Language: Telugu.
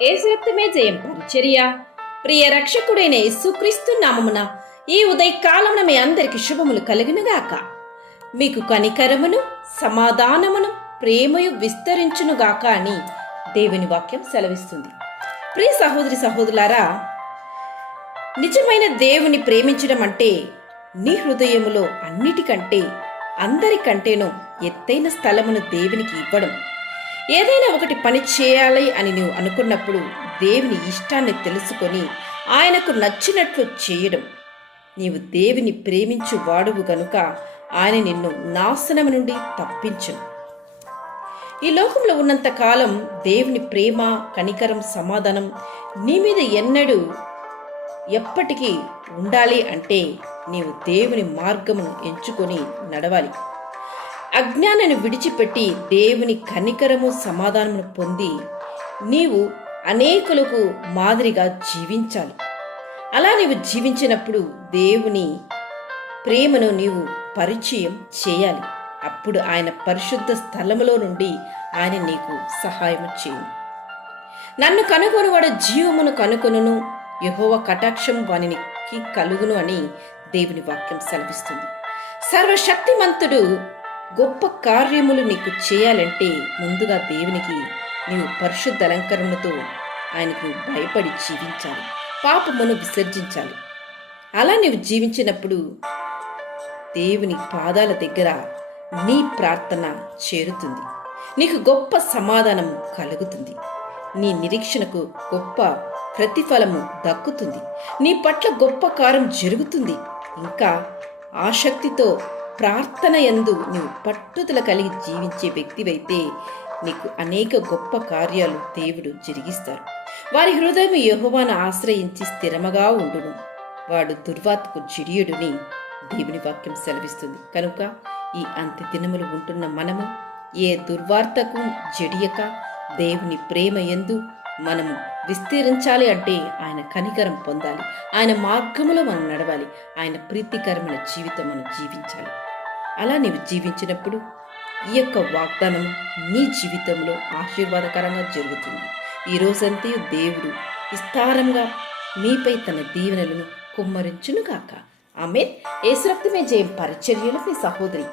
యేసు రక్తమే జయం పరిచర్య. ప్రియ రక్షకుడైన యేసుక్రీస్తు నామమున ఈ ఉదయకాలమున మీ అందరికి శుభములు కలుగునుగాక. మీకు కనికరమును సమాధానమును ప్రేమయు విస్తరించునుగాక అని దేవుని వాక్యం సెలవిస్తుంది. ప్రియ సహోదరి సహోదరులారా, నిజమైన దేవుని ప్రేమించడం అంటే నీ హృదయములో అన్నిటికంటే అందరికంటేనూ ఎత్తైన స్థలమును దేవునికి ఇవ్వడం. ఏదైనా ఒకటి పని చేయాలి అని నువ్వు అనుకున్నప్పుడు దేవుని ఇష్టాన్ని తెలుసుకొని ఆయనకు నచ్చినట్లు చేయడం. నీవు దేవుని ప్రేమించు వాడువు గనుక ఆయన నిన్ను నాశనం నుండి తప్పించును. ఈ లోకంలో ఉన్నంత కాలం దేవుని ప్రేమ, కనికరం, సమాధానం నీ మీద ఎప్పటికీ ఉండాలి అంటే నీవు దేవుని మార్గమును ఎంచుకొని నడవాలి. అజ్ఞానాన్ని విడిచిపెట్టి దేవుని కనికరము సమాధానమును పొంది నీవు అనేకులకు మాదిరిగా జీవించాలి. అలా నీవు జీవించినప్పుడు దేవుని ప్రేమను నీవు పరిచయం చేయాలి. అప్పుడు ఆయన పరిశుద్ధ స్థలములో నుండి ఆయన నీకు సహాయము చేయను. నన్ను కనుగొనువాడు జీవమును కనుకొనును, యెహోవా కటాక్షం వానికి కలుగును అని దేవుని వాక్యం సెలవిస్తుంది. సర్వశక్తిమంతుడు గొప్ప కార్యములు నీకు చేయాలంటే ముందుగా దేవునికి నీవు పరిశుద్ధ అలంకరణతో ఆయనకు భయపడి జీవించాలి, పాపమును విసర్జించాలి. అలా నీవు జీవించినప్పుడు దేవుని పాదాల దగ్గర నీ ప్రార్థన చేరుతుంది. నీకు గొప్ప సమాధానం కలుగుతుంది. నీ నిరీక్షణకు గొప్ప ప్రతిఫలము దక్కుతుంది. నీ పట్ల గొప్ప కార్యం జరుగుతుంది. ఇంకా ఆసక్తితో ప్రార్థన యందు నీవు పట్టుదల కలిగి జీవించే వ్యక్తివైతే నీకు అనేక గొప్ప కార్యాలు దేవుడు జరిగిస్తారు. వారి హృదయం యెహోవాను ఆశ్రయించి స్థిరముగా ఉండును. వాడు దుర్వార్తకు జడియుడుని దేవుని వాక్యం సెలవిస్తుంది. కనుక ఈ అంత్య దినములు ఉంటున్న మనము ఏ దుర్వార్తకు జడియక దేవుని ప్రేమ యందు మనము విస్తరించాలి అంటే ఆయన కనికరం పొందాలి. ఆయన మార్గములో మనం నడవాలి. ఆయన ప్రీతికరమైన జీవితం మనం జీవించాలి. అలా నీవు జీవించినప్పుడు ఈ యొక్క వాగ్దానం నీ జీవితంలో ఆశీర్వాదకరంగా జరుగుతుంది. ఈ రోజంతే దేవుడు విస్తారంగా మీపై తన దీవెనలను కుమ్మరించునుగాక. ఆమేన్. యేసు రక్తమే జయం పరిచర్యలో మీ సహోదరి